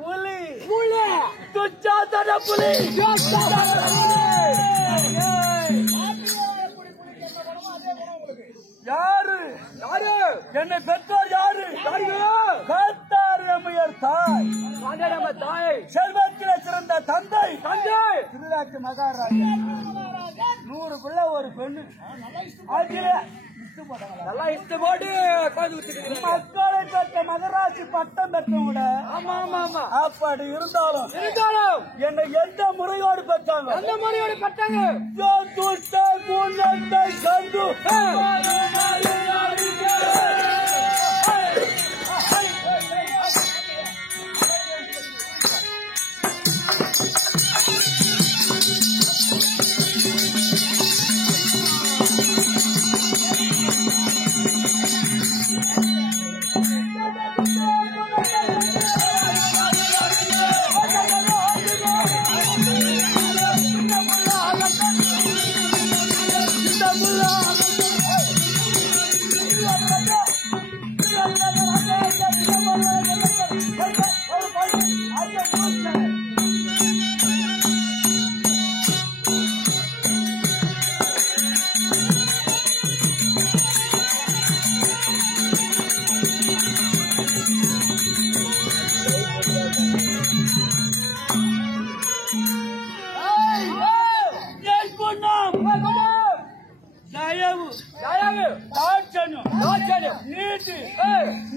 புலி புலி துச்சாதன புலி யாரு யாரு என்னை பெற்றோர் யாரு கத்தார் எம்மையர் தாய் தாய் செல்வத்திலே சிறந்த தந்தை தந்தை திருவிழாக்கு மகாராஜா 100 ஒரு பெண்ணு நல்லா இஷ்ட போட்டு மக்களை பெற்ற மகராசி பட்டம் பெற்றவங்க. ஆமா ஆமா ஆமா. அப்படி இருந்தாலும் என்னை எந்த முறையோடு பெற்றாங்க? எந்த முறையோடு பெற்றாங்க? சந்து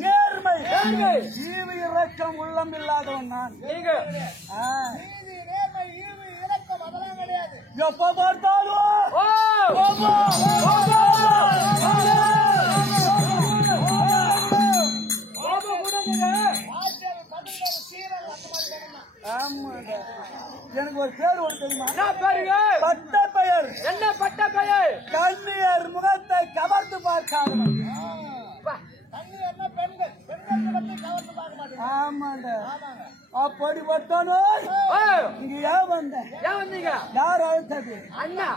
நேர்மை ஈவு இரக்கம் உள்ளம் இல்லாதவன் நான். எப்ப பார்த்தாலும் எனக்கு ஒரு பேர் ஒன்று தெரியுமா? பட்ட பெயர். என்ன பட்ட பெயர்? கண்ணியர் முகத்தை கவர்ந்து பார்க்காதவன். ஆமாங்க. அப்படிப்பட்டனோ இங்க ஏன் வந்தேன்? ஏன் வந்தீங்க? யார் அழைத்தது? அண்ணா.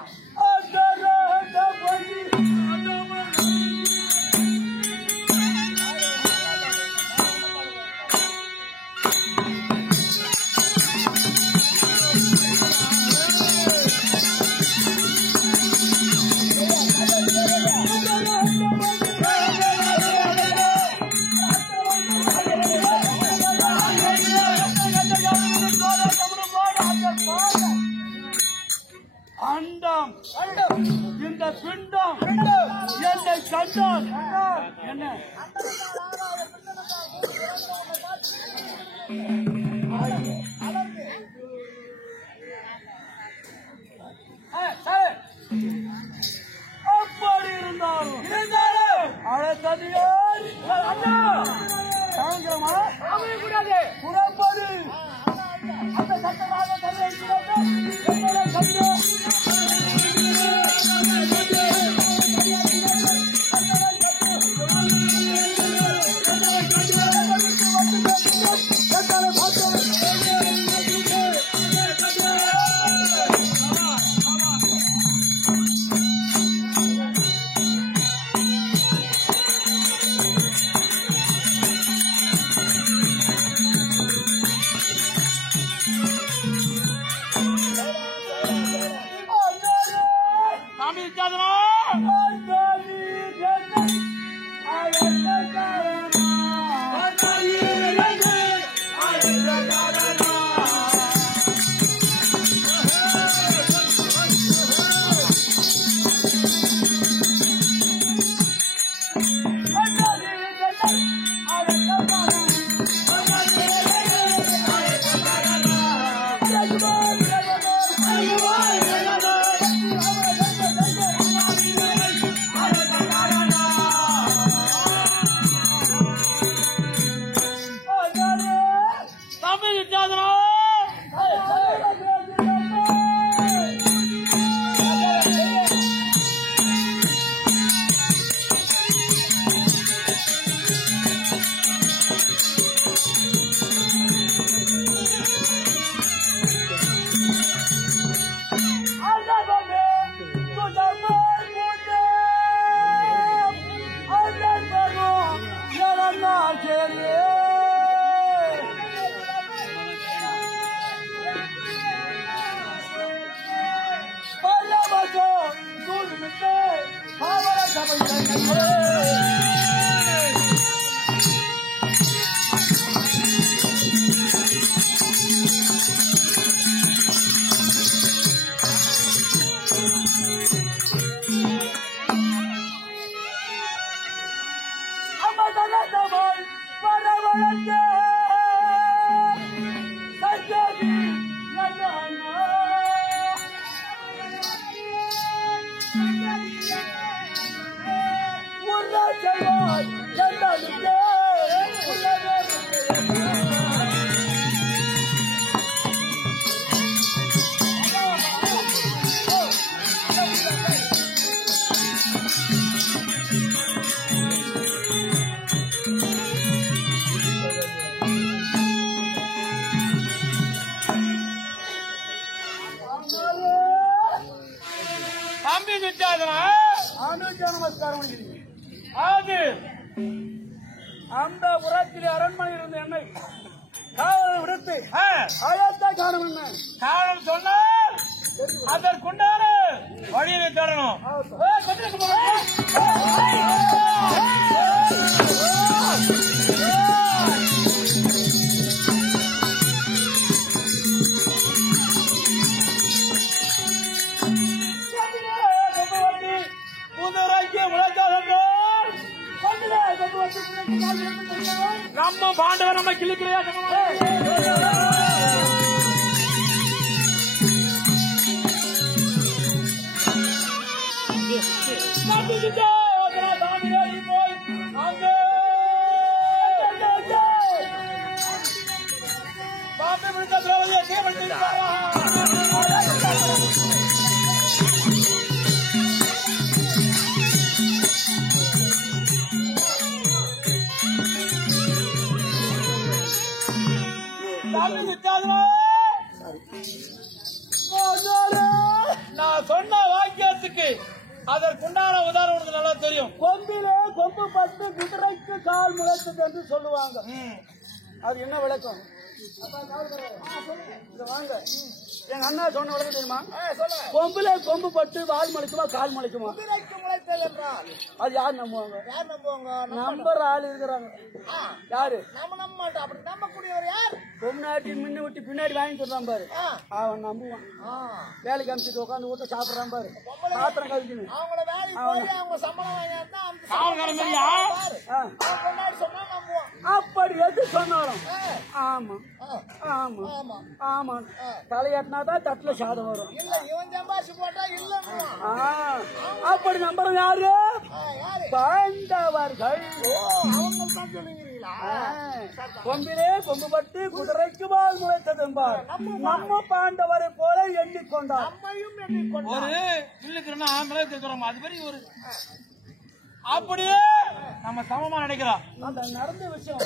அண்டம் இந்த பிண்டம் என்னை கண்டால் என்ன அப்படி இருந்தாலும் அழைத்தது யார்? சாயந்திரமா கூடாது புறப்படு. அந்த சட்டமாக அந்த உரத்தில் அரண்மனை இருந்த என்னை காவல் விடுத்து அயத்த காரணம் என்ன காரணம் சொன்னால் அதற்குண்டான வழியை தரணும். நம்ம பாண்டவர் நம்ம கிளிக்கிறையா பாம்பை பிடித்த திரௌபதியை நான் சொன்ன வாக்கியத்துக்கு அதற்குண்டான உதாரணம் உனக்கு நல்லா தெரியும். கொம்பிலே கொம்பு பட்டு குதிரைக்கு கால் முளைத்தது என்று சொல்லுவாங்க. அது என்ன விளக்கம்? வாங்க, எங்க அண்ணா சொன்ன விளக்கம் தெரியுமா? கொம்புல கொம்பு பட்டு வால் முளைக்குமா கால் முளைக்குமா? அது யார் நம்புவாங்க? நம்புற ஆள் இருக்கிறாங்க. யாரு நம்ப மாட்டோம்? அப்படி நம்பக்கூடியவர் யார்? பொம்நாட்டி முன்ன விட்டு பின்னாடி வாங்கி சொல்றான் பாரு, அவன் நம்புவான். வேலைக்கு அனுப்பிச்சு உட்காந்து வீட்டை சாப்பிடறான் பாரு, பாத்திரம் கழிக்கணும். அப்படி எது சொன்னாலும் ஆமா ஆமா ஆமா தலையாட்டினாதான் தட்டுல சாதம் வரும். அப்படி நம்புறது யாரு? பாண்டவர்கள். கொம்பிலே கொம்பு பட்டு குதிரைக்கு வால் முளைத்தது என்பார். நம்ம பாண்டவரை போல எண்ணிக்கொண்டார். ஒரு இல்லுக்குன்னா அது மாதிரி ஒரு அப்படியே நம்ம சமமா நினைக்கிறோம். அந்த நடந்த விஷயம்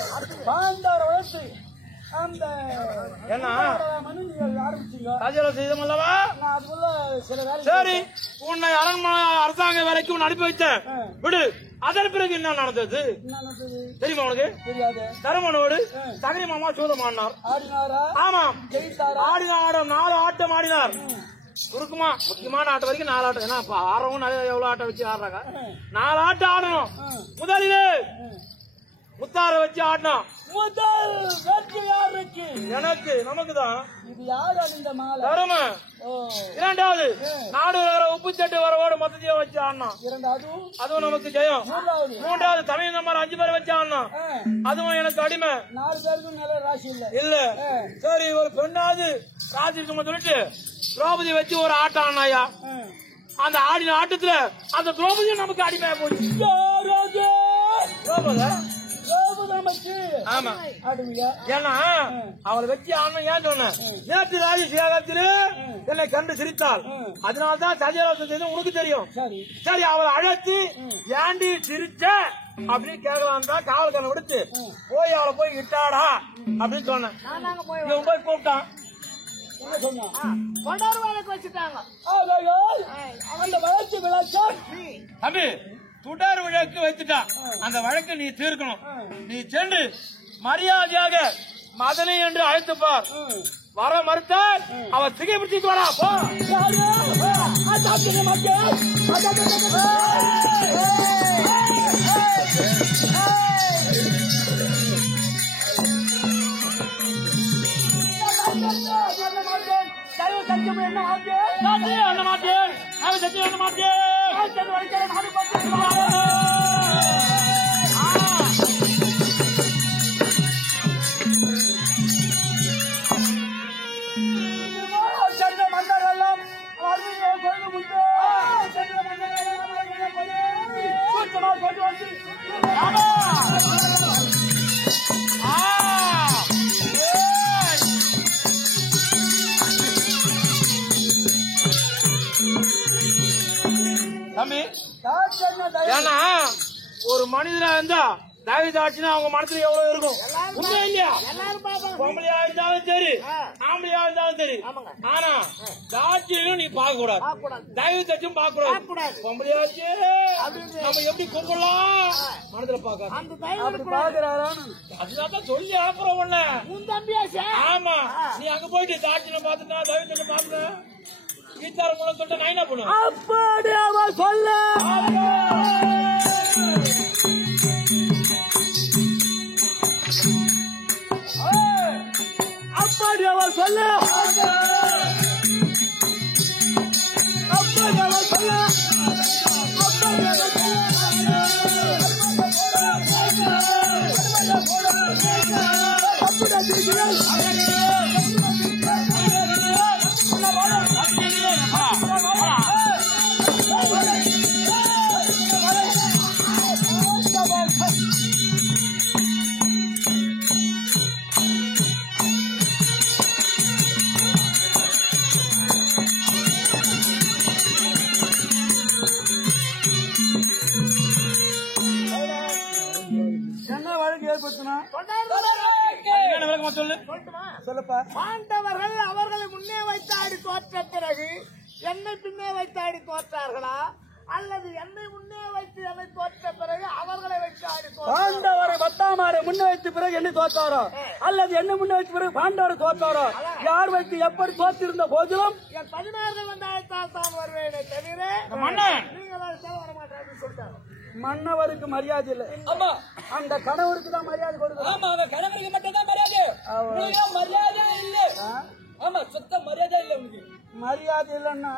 பாண்டவர் வளர்த்து அந்த என்ன ஆரம்பிச்சீங்க செய்தோம் அல்லவா? அதுக்குள்ள சில வேலை. சரி, உன்னை அரண்மனை அரசாங்க வேலைக்கு உன்னை அனுப்பி வச்சேன் விடு. அதன் பிறகு என்ன நடந்தது தெரியுமா உனக்கு? தெரியாது. தருமனோடு தகரி மாமா சூதமானார். ஆடினாரா? ஆமாம், ஆடினார். 4 ஆட்டம் ஆடினார். சுருக்குமா முக்கியமான ஆட்டம் வரைக்கும் 4 ஆட்டம். ஏன்னா ஆறவும் நிறைய எவ்வளவு ஆட்டம் வச்சு ஆடுறாங்க. 4 ஆட்டம் ஆடணும். முதலிலே முத்தார வச்சு ஆடணும். முதல் வெற்றி யாருக்கு? எனக்கு, நமக்கு தான். இது யார் அணிந்த மாலை? தரும. இரண்டாவது நாடு வர உப்பு சட்டு வரவோடு மொத்தத்தையும் வச்சு ஆடணும். அதுவும் நமக்கு ஜெயம். மூன்றாவது தமிழ் நம்பர் 5 பேர் வச்சு ஆடணும். அதுவும் எனக்கு அடிமை. 4 பேருக்கும் நல்ல ராசி இல்ல. இல்ல. சரி, ஒரு பெண்ணாவது ராசி இருக்குமா சொல்லிட்டு திரௌபதி வச்சு ஒரு ஆட்டம் ஆடினாயா. அந்த ஆடின ஆட்டத்துல அந்த திரௌபதியும் நமக்கு அடிமையா போச்சு. ஆமா, ஏன்னா அவளை வச்சு ஆடணும். ஏன் சொன்னேன்? நேற்று ராஜசேகரத்தில் என்னை கண்டு சிரித்தாள். அதனால்தான் சஜயராசன் உனக்கு தெரியும். சரி, அவளை அழைத்து ஏண்டி சிரிச்ச அப்படின்னு கேட்கலாம் தான் காவல்காரன் விடுத்து போய் அவளை போய் இட்டாடா அப்படின்னு சொன்னேன். இவன் போய் கூப்பிட்டான். தம்பி, துடார் வழக்கு வைத்துட்டான். அந்த வழக்கு நீ தீர்க்கணும். நீ சென்று மரியாதையாக மதனை என்று அழைத்துப்பார். வர மறுத்தால் அவன் சிகை பிடிச்சிட்டு வரா போ. என்ன மாட்டேன் தம்பி, ஏன்னா ஒரு மனிதனா இருந்தா தாவீது ஆட்சினா அவங்க மனசுல எவ்வளவு இருக்கும் உண்மையா இல்லையா? பொம்பளையா இருந்தாலும் சரி, ஆம்பளையா இருந்தாலும் சரி. ஆனா தாட்சியும் நீ பார்க்க கூடாது, தாவீது ஆட்சியும் பார்க்க கூடாது. பொம்பளையாச்சு நம்ம எப்படி கும்பிடலாம் மனசுல பாக்குறாரா? அதுதான் சொல்லி அனுப்புறோம் ஒண்ணு. ஆமா, நீ அங்க போயிட்டு தாட்சியை பார்த்துட்டா தாவீது பாத்துட்ட வீட்டார மூலம் சொல்லிட்டு நான் என்ன பண்ணுவேன்? அப்படி அவன் சொல்ல அப்படி அவன் சொல்ல அப்படி அவன் சொல்ல பாண்டவர்கள் அவர்களை முன்னே வைத்தாடி தோற்ற பிறகு என்னை பின்னே வைத்தாடி தோற்றார்களா, அல்லது என்னை முன்னே வைத்து என்னை தோற்ற பிறகு அவர்களை வைத்தாடி? பாண்டவரை பத்தாமாரை முன்ன வைத்த பிறகு என்ன தோற்றாரோ, அல்லது என்ன முன்ன வைத்த பிறகு பாண்டவரை தோற்றாரோ, யார் வைத்து எப்படி தோற்றிருந்த போதிலும் என் பதினாறுகள் வந்து அழைத்தால் தான் வருவேனே தவிர நீங்கள் அழைத்தால் வரமாட்டேன் சொல்லிட்டாங்க. மன்னவருக்கு மரியாதை இல்லை. ஆமா, அந்த கணவருக்கு தான் மரியாதை கொடுக்கணும். ஆமா, அவன் கணவருக்கு மட்டும் தான் மரியாதை, மரியாதை இல்லை. ஆமா, சுத்த மரியாதை இல்லை உனக்கு. மரியாதை இல்லைன்னா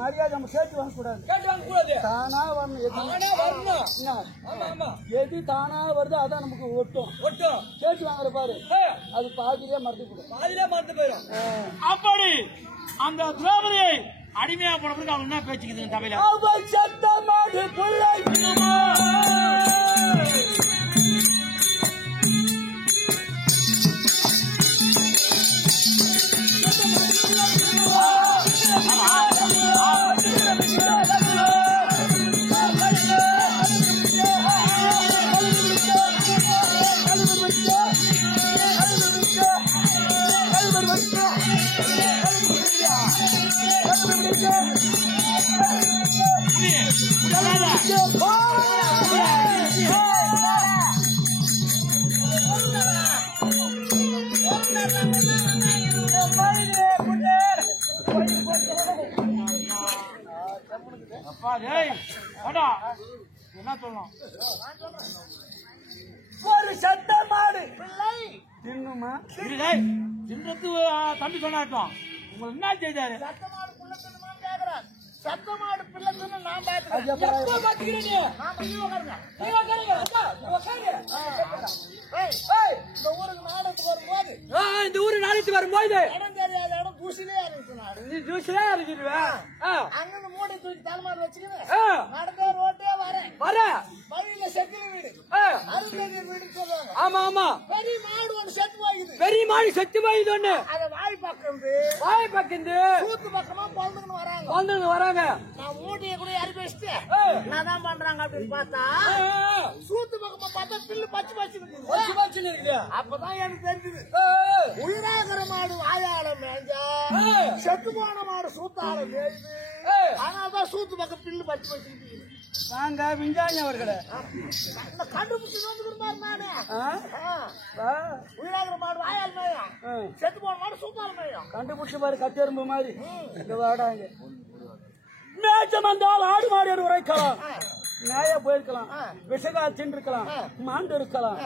மரியாதை நம்ம கேட்டு வாங்க கூடாது, கேட்டு வாங்க கூடாது, தானா வரணும். ஆமா ஆமா, எது தானா வருதோ அதான் நமக்கு ஒட்டும். கேட்டு வாங்குற பாரு, அது பாதியிலே மறந்து போயிடும், பாதியிலே மறந்து போயிடும். அப்படி அந்த திரௌபதியை அடிமையா போனதுக்கு அவன் என்ன பேச்சுக்குது தமிழ்? அவன் சத்தமாடி பிள்ளை என்ன சொல்லணும்? ஒரு சத்தமாடு தின்னுமா தின்றத்து தம்பி சொன்னாட்டம் உங்களுக்கு என்ன செய்தாரு? சத்தமாடு பிள்ளை நான் பாத்துக்கிறேன். இந்த ஊரு நாளைக்கு வரும்போது இடம் தெரியாத இடம் தூசிலே இருக்கு நாடு. நீ ஜூஸ்ல இறங்கிடுவேன். அங்க மூடி தூக்கி தலைமாரி வச்சுக்கிறேன். நடந்த ரோட்டே வர வழியில செட்டில் வீடு அருந்ததி வீடு சொல்லுவாங்க. ஆமா ஆமா, பெரிய மாடு ஒண்ணு செத்து போகுது. பெரிய மாடு செத்து போயுது ஒண்ணு. அத வாய் பக்கம் சூத்து பக்கமா பொழுதுன்னு வராங்க. நான் மூட்டையை கூட இறக்கி வச்சுட்டு நான் தான் பண்றாங்க அப்படின்னு பார்த்தா சூத்து பக்கமா பார்த்தா பில்லு பச்சு பச்சு இருக்கு. அப்பதான் எனக்கு தெரிஞ்சது உயிராகிற மாடு வாயால மேஞ்சா செத்து போன மாடு சூத்தால மேயுது. அதனாலதான் சூத்து பக்கம் பில்லு பச்சு பச்சு. வாங்க விஞ்ஞானி அவர்களே. கண்டுபிடிச்சு வந்துருந்தாரு நானு. உயிராகிற மாடு வாயால் மேயும், செத்து போன மாடு சூப்பால் மேயும். கண்டுபிடிச்ச மாதிரி கட்டெரும்பு மாதிரி இங்க வாடாங்க. மேச்சம் வந்தால் ஆடு மாடு உரைக்கலாம், நாயா போயிருக்கலாம், விஷகால் தின்றுக்கலாம், மாண்டு இருக்கலாம்.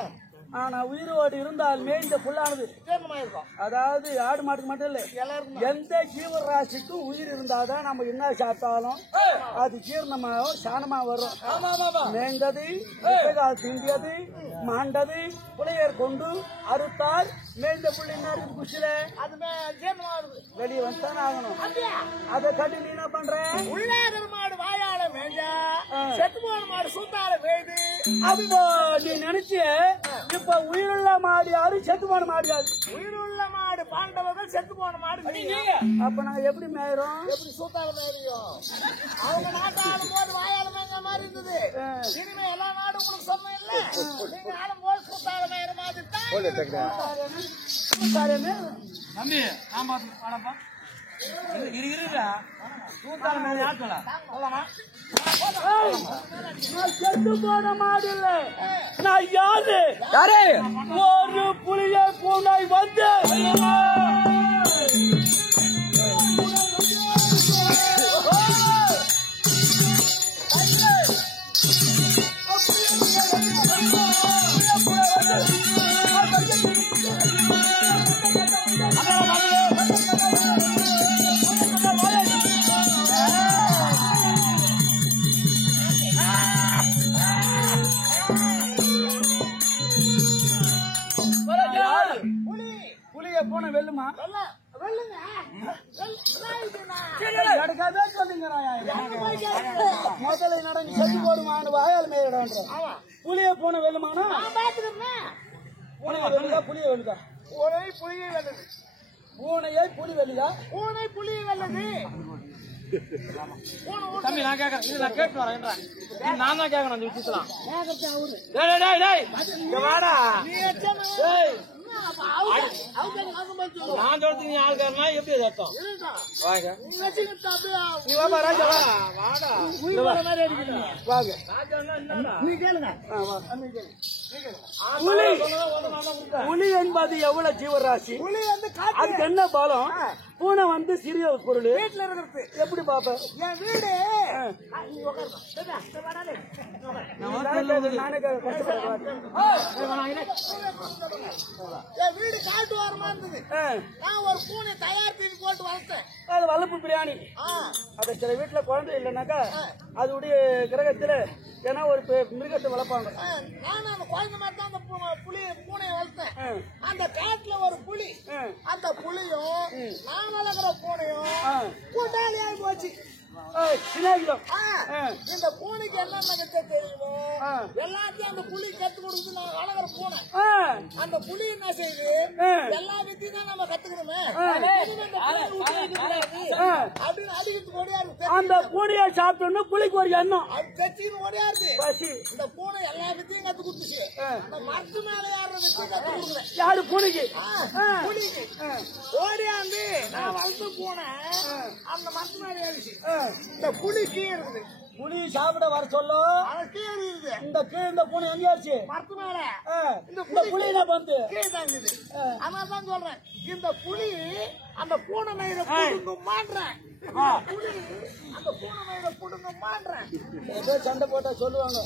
ஆனா உயிரோடு இருந்தால் மேய்ந்த புல்லானது இருக்கும். அதாவது ஆடு மாட்டுக்கு மட்டும் இல்ல, எந்த ஜீவராசிக்கும் உயிர் இருந்தாதான் நம்ம என்ன சாப்பிட்டாலும் அது ஜீரணமாகும், சாணமா வரும். மேய்ந்தது, விஷகால் திண்டியது, மாண்டது, புலையர் கொண்டு அறுத்தால் மேய்ந்த புள்ளி என்ன இருக்கு குச்சில வெளியே வந்துதான் ஆகணும். அதை கட்டி நீ என்ன பண்ற? உள்ளாகிற மாடு வாயால மேய்ஞ்சா செத்து போன மாடு சூத்தால மேய்து. அப்போ நீ நினைச்ச இப்ப உயிருள்ள மாடு யாரு, செத்து போன மாடு யாரு? உயிருள்ள மாடு பாண்டவர்கள், செத்து போன மாடு. அப்ப நாங்க எப்படி மேயிறோம்? எப்படி சூத்தால மேய்றோம்? அவங்க நாட்டு ஆளும் போது வாயால மேய்ஞ்ச மாதிரி இருந்தது. இனிமே எல்லா நாடும் உங்களுக்கு சொன்ன இல்ல, நீங்க ஆளும் போது சூத்தால மேய்ற மாதிரி தான். தம்பி ஆமா பாடப்பா இருடா தூத்தால மேல ஆட்டலாம் நான் செத்து போன மாடு இல்ல, நான் யாரு? ஒரு புலிய பூனை வந்து புலிய பூனை வெல்லுமா? முதல்ல நடந்து செத்து போடுமான வாயால் மேயிடான்ற புலிய பூனை வெல்லுமானா? பூனை வெல்லுதா புலிய வெல்லுதா? பூனை புலியை வெல்லுது. பூனையை புலி வெல்லுதா? பூனை புலியை வெல்லுது. தம்பி நான் கேட்கறேன், இது நான் கேட்டு வரேன். நான் தான் கேட்கறேன் அந்த விஷயத்தலாம். வாடா நான் சொல்றது நீ ஆள்காரனா எப்படி அர்த்தம்? வாங்க நீ வாப்பா ராஜா வாடா வாங்க நீ கேளுங்க. புலி என்பது எவ்வளவு ஜீவராசி? புலி வந்து அதுக்கு என்ன பலம்? பூனை வந்து சிறிய பொருள். வீட்டுல இருக்கிறது எப்படி பாப்ப? என் வீடு நானே கஷ்டப்படுறேன். என் வீடு காட்டு வாரமா இருந்தது. நான் ஒரு பூனை தயார் பண்ணி போட்டு வளர்த்தேன். அது வளர்ப்பு பிரியாணி. அது சில வீட்டுல குழந்தை இல்லைன்னாக்கா அதோடைய கிரகத்துல ஏன்னா ஒரு மிருகத்தை வளர்ப்பாங்க. நானும் அந்த குழந்தை மாதிரி தான் அந்த பூனையை வளர்த்தேன். அந்த காட்டுல ஒரு புலி, அந்த புலியும் நான் வளர்க்குற பூனையும் கூட்டாளியாகி போச்சு. இந்த பூனைக்கு என்னென்ன வித்த தெரியுமோ எல்லாத்தையும் அந்த புலி கத்து கொடுத்து நான் வளர்க்குற பூனை. அந்த புலி என்ன செய்யுது? எல்லா வித்தையும் தான் நம்ம கத்துக்கணுமே அப்படின்னு அடிக்கிறது ஓடியாரு. அந்த பூனையை சாப்பிட்டோம்னா புலிக்கு ஒரு எண்ணம் அது தச்சின்னு ஓடியாருது. பசி. இந்த பூனை எல்லா வித்தையும் கத்து கொடுத்துச்சு. அந்த மரத்து மேல யார வித்தையும் கத்து கொடுக்கல. யாரு? பூனைக்கு. புலிக்கு ஓடியாந்து நான் வளர்த்து பூனை அந்த மரத்து மேல ஏறிச்சு. இந்த புலி கீழே இருக்குது. புலி சாப்பிட வர சொல்லும். கீழே இருக்குது. இந்த பூனை எங்கேயாச்சு? மரத்து மேல. இந்த புலி என்ன வந்து கீழே தான் இருக்குது. அதனால தான் சொல்றேன், இந்த புலி அந்த பூனை மயிரை புடுங்க மாட்டேன். புலி அந்த பூனை மயிரை புடுங்க மாட்டேன். ஏதோ சண்டை போட்டா சொல்லுவாங்க,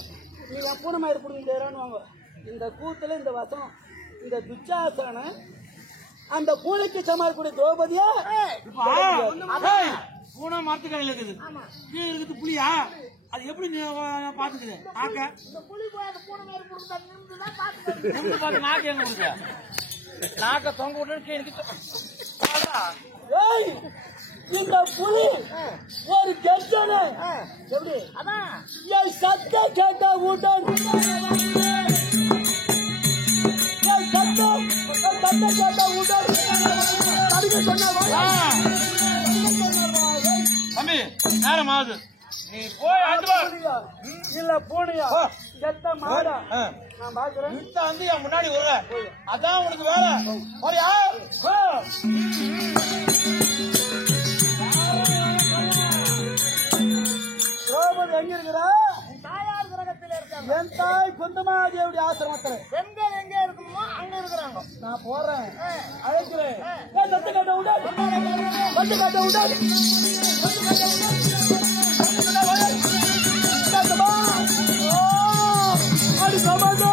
நீங்க பூனை மயிர் புடுங்க முடியாதுன்னு. இந்த கூத்துல இந்த வசனம் இந்த துச்சாசன அந்த பூனைக்கு சமாளிக்கூடிய திரௌபதியா பூனை மரத்துக்கடையில் இருக்குது, கீழே இருக்குது புலியா? அது எப்படி பாத்துக்குது? இந்த புலி போய் அந்த பூனை மயிரை புடுங்க நின்றுதான் பாத்துக்க. பார்த்து நாக்கு எங்க கொடுக்க நாக்க தொங்க விட்டு கீழே இந்த புலி ஒரு கெட்டனை எப்படி அதான் என் சத்தம் கேட்ட உடன் சத்தம் கேட்ட உடன் தடுக்க சொன்னா தம்பி நேரம் ஆகுது, நீ போய் இல்ல பூனையா செத்த மாடா நான் பாக்குறேன். வந்து என் முன்னாடி வருவ, அதான் உனக்கு வேலை. போறியா? திரௌபதி எங்க இருக்கிறா? என் தாய் குந்தமாதேவி ஆசிரமத்துல பெண்கள் எங்க இருக்கணுமோ அங்க இருக்கிறாங்க. நான் போறேன், அழைக்கிறேன். தட்டு கட்ட விடாது, தட்டு கட்ட விடாது, அடி சமாதா.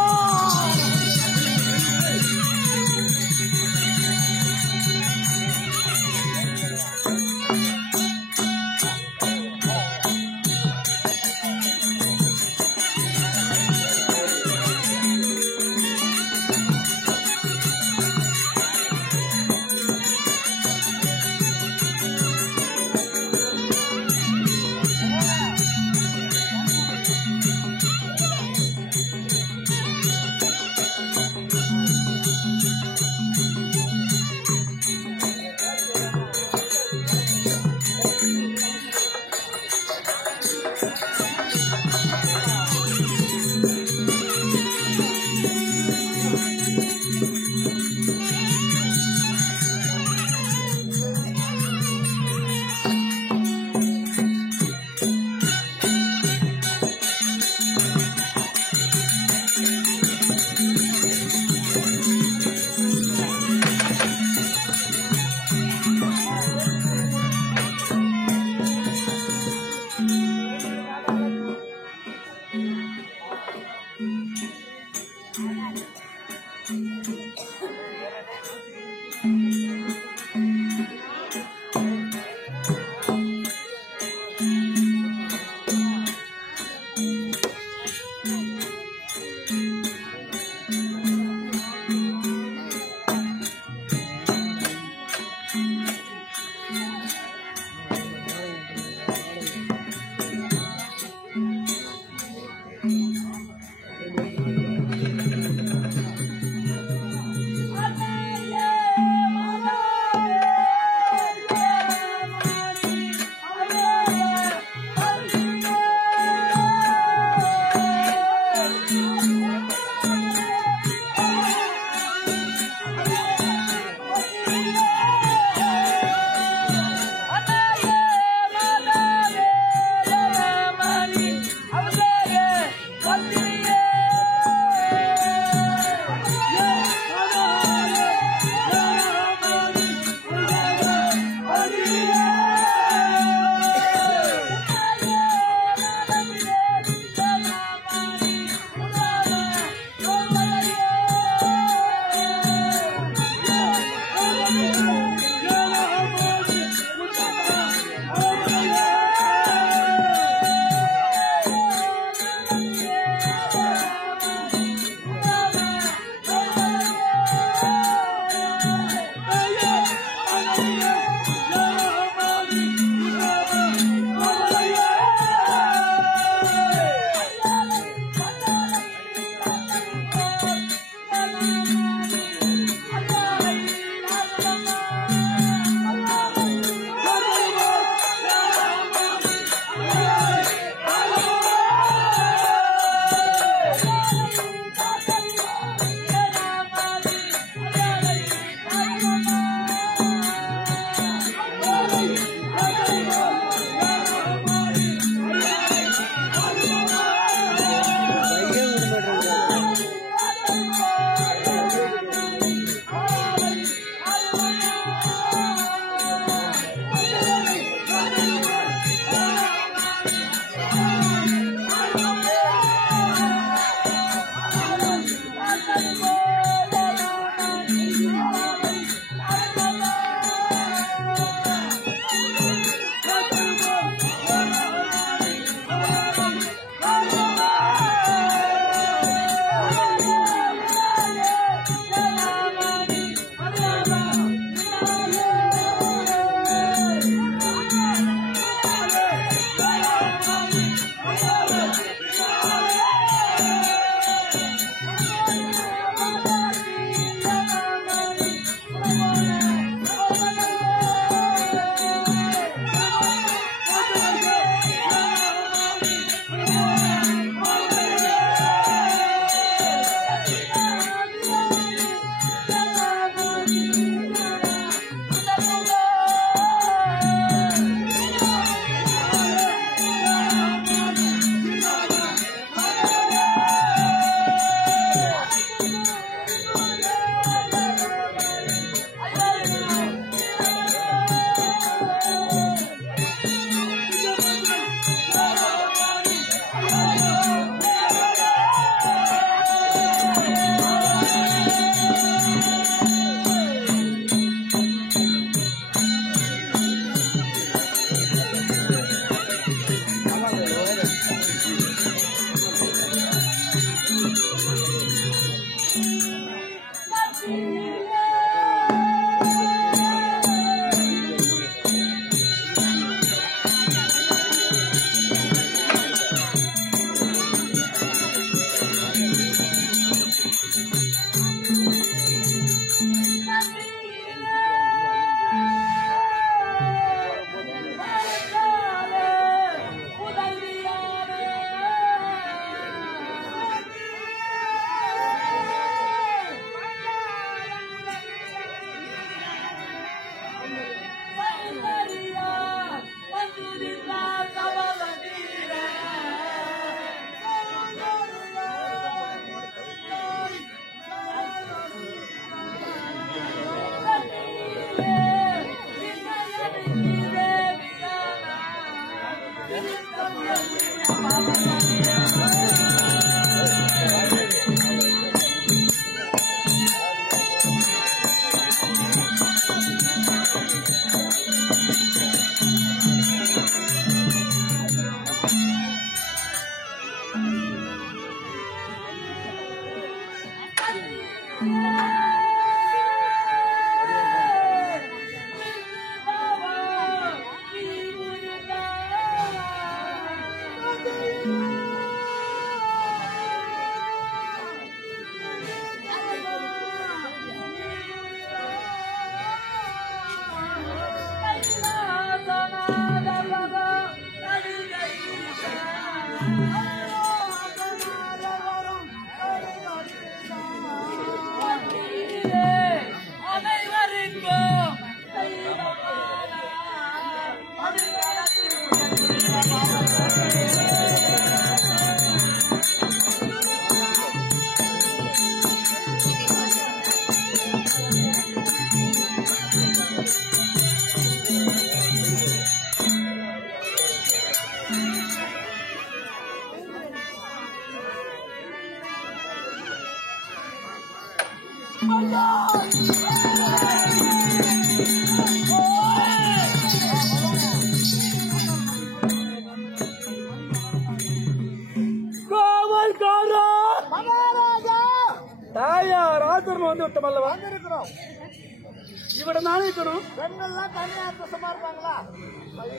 இவட நானே இருக்கணும். பெண்கள்லாம் தனியா சுத்தமா இருப்பாங்களா?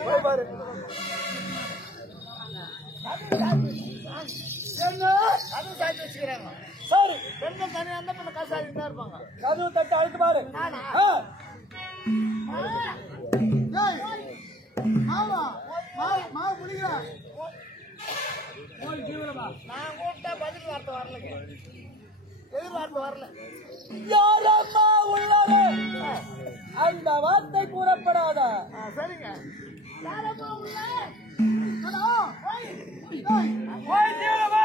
போய் பாரு. அது சாய்ச்சி வச்சுக்கிறாங்க. சரி, பெண்கள் தனியா இருந்தா கொஞ்சம் கசாரிட்டு தான் இருப்பாங்க. கதவு தட்டு அழுத்து பாரு. நான் கூப்பிட்டா பதில் வார்த்தை வரலங்க. எதிர்பார்த்து வரல. யாரம்மா உள்ளது? அந்த வார்த்தை கூறப்படாத. சரிங்க. யாரம்மா உள்ள? போய் தீரமா.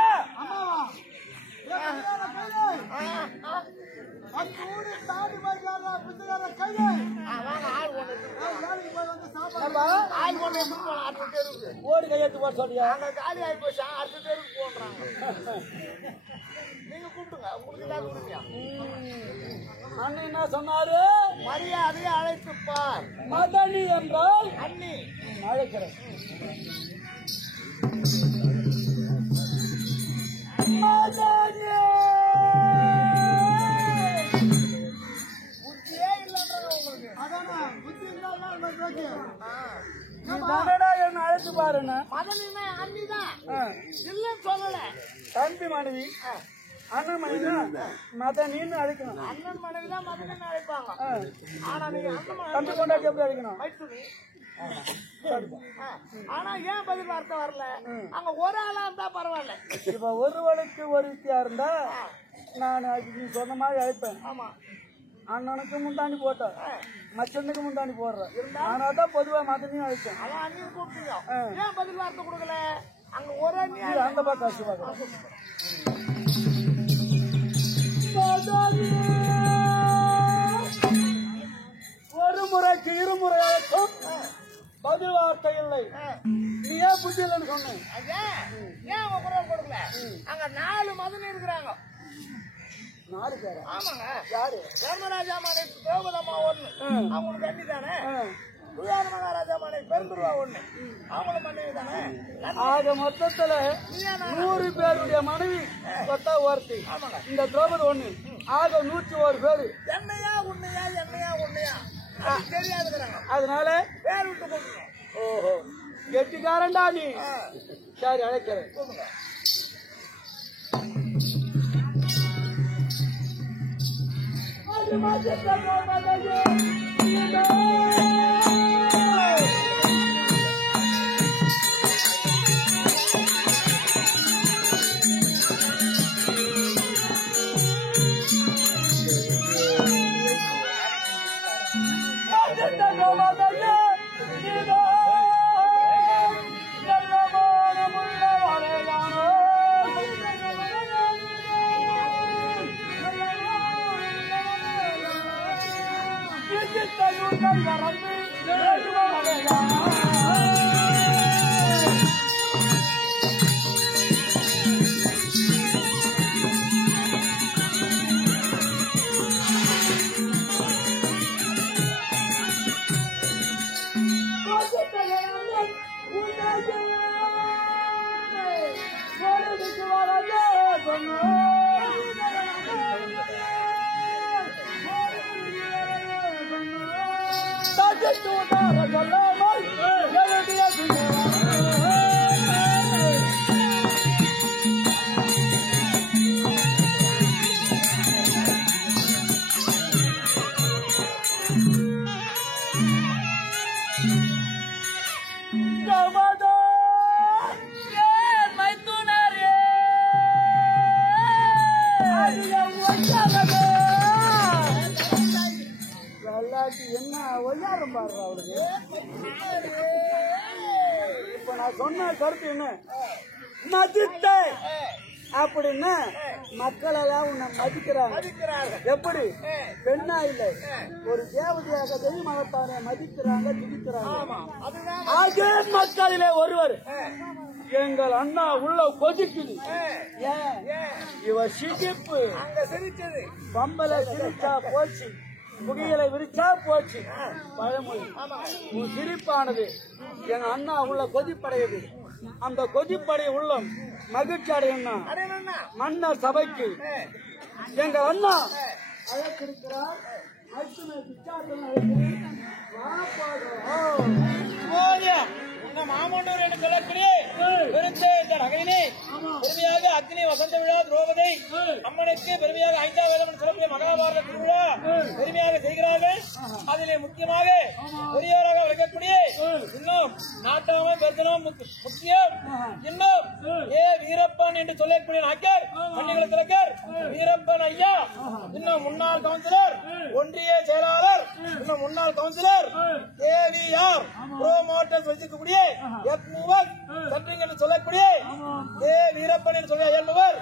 ஓடி கையெழுத்து போட சொல்றியா? காலி ஆகி போச்சு. அடுத்த பேருக்கு போன்றாங்க. நீங்க கூப்பிடுங்க. உங்களுக்கு ஏதாவது கொடுங்க. அண்ணன் என்ன சொன்னாரு? மரியாதையை அழைத்துப்பார். மதனி என்றால் அண்ணி அழைக்கிறேன். புத்தியே இல்லைன்றாங்க உங்களுக்கு. அதானே புத்தி இருந்தாலும் என்ன அழைத்து பாருன்னு. மதனின்னா அண்ணி தான் இல்லன்னு சொல்லல. தம்பி மனைவி அண்ணன் மனைவி மதனின்னு அழைக்கணும். அண்ணன் மனைவி தான் மதனின்னு அழைப்பாங்க. ஆனா நீங்க தம்பி கொண்டாட்டி எப்படி அழைக்கணும்? மைத்துனி. ஆனா ஏன் பதில் வார்த்தை வரல? அங்க ஒரு ஆளா இருந்தா பரவாயில்ல. இப்ப ஒருவனுக்கு ஒரு வித்தியா இருந்தா நான் நீ சொன்ன மாதிரி அழைப்பேன். ஆமா, அண்ணனுக்கு முந்தாண்டி போட்டேன், மச்சனுக்கு முந்தாண்டி போடுறேன். அதனாலதான் பொதுவா மதனையும் அழைச்சேன். அதான் அண்ணியும் கூப்பிட்டீங்க. ஏன் பதில் வார்த்தை கொடுக்கல? அங்க ஒரு அண்ணி அந்த பக்கம் அசி பார்க்கலாம். ஒரு முறைக்கு இருமுறை அழைக்கும் பதில் வார்த்தை இல்லை. நீ ஏன் புத்தி இல்லைன்னு சொன்னேன். ஏன் அவங்க குரல் கொடுக்கல? அங்க 4 மதனி இருக்கிறாங்க. 4 பேரா? ஆமாங்க. யாரு? தர்மராஜா மனை தேவதம்மா ஒண்ணு, அவங்களுக்கு அண்ணி தானே. துயார மகாராஜா மனை பெருந்துருவா ஒண்ணு, அவங்களுக்கு மனைவி தானே. ஆக மொத்தத்துல 100 பேருடைய மனைவி கொத்தா ஒருத்தி. இந்த திரௌபதி ஒண்ணு. ஆக 101 பேரு. என்னையா உண்மையா என்னையா உண்மையா தெரியாதுங்கிறாங்க. அதனால பேர் விட்டு கொடுங்க. ஓஹோ, கெட்டிக்காரண்டா நீ. சரி, அழைக்கிறேன். என்ன ஒய்யாரம் பாடுற அவளுக்கு. இப்ப நான் சொன்ன கருத்து என்ன, மதித்த அப்படின்னு மக்கள் எல்லாம் உன்னை மதிக்கிறாங்க. எப்படி பெண்ணா இல்லை, ஒரு தேவதையாக தெய்வ மகத்தான மதிக்கிறாங்க, துதிக்கிறாங்க. அதே மக்களிலே ஒருவர் எங்கள் அண்ணா உள்ள கொதிக்குது. ஏன் இவ சிரிப்பு பம்பல சிரிச்சா போச்சு, புகையில விரிச்சா போச்சு பழமொழி. உன் சிரிப்பானது எங்க அண்ணா உள்ள கொதிப்படையுது. அந்த கொதிப்படை உள்ளம் மகிழ்ச்சி அடையணும். மன்னர் சபைக்கு எங்க அண்ணா அழைத்திருக்கிறார். மாமன்னூர் என்று சொல்லக்கூடிய இந்த நகரிலே பெருமையாக அக்னி வசந்த விழா திரௌபதி அம்மனுக்கு பெருமையாக 5ஆம் வேதம் சொல்லக்கூடிய மகாபாரத திருவிழா பெருமையாக செய்கிறார்கள். அதிலே முக்கியமாக பெரியோராக விளக்கக்கூடிய இன்னும் நாட்டாமை பெருத்தனம் முக்கியம். இன்னும் வீரப்பன் என்று சொல்லக்கூடிய நாக்கர் பண்டிகை திறக்கர் வீரப்பன் ஐயா, இன்னும் முன்னாள் கவுன்சிலர், ஒன்றிய செயலாளர், இன்னும் முன்னாள் கவுன்சிலர் தேவியார் புரோமோட்டர்ஸ் வச்சிருக்கக்கூடிய என்று சொல்லக்கூடிய வீரப்பன் என்று சொல்ல இயல்பவர்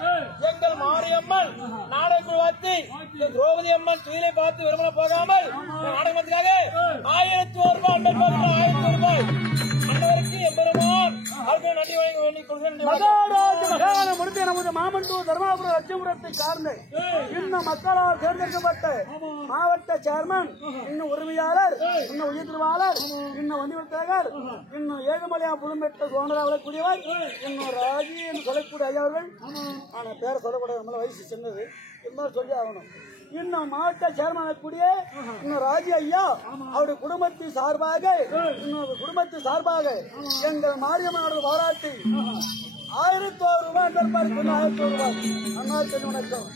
எங்கள் மாரியம்மன் நாடக வாத்தி திரௌபதி அம்மன் துயிலை பார்த்து விரும்ப போகாமல் நாடகத்துக்காக 1001 ரூபாய் 1000 ரூபாய் அன்னவருக்கு எம்பெருமான் நன்றி வழங்கி வேண்டிக் கொள்கிறேன். முடிந்த நமது மாமண்டூர் தர்மாபுரம் லட்சுமபுரத்தை சார்ந்த இன்னும் மக்களால் தேர்ந்தெடுக்கப்பட்ட மாவட்ட சேர்மன், இன்னும் உரிமையாளர், இன்னும் உயிர்வாளர், இன்னும் வந்திவர்த்தகர், இன்னும் ஏழுமலையா புலம்பெற்ற சோழராக விளக்கூடியவர், இன்னும் ராஜி என்று சொல்லக்கூடிய ஐயாவர்கள். ஆனா பேரை சொல்லக்கூடாது, நம்மள வயசு சின்னது இருந்தாலும் சொல்லி ஆகணும். இன்னும் மாவட்ட சேர்மன் கூடிய இன்னும் ராஜி ஐயா அவருடைய குடும்பத்தின் சார்பாக எங்கள் மாரியம்மன் பாராட்டி 1001 ரூபாய் தற்பாடு 1001 ரூபாய். அண்ணா வணக்கம்.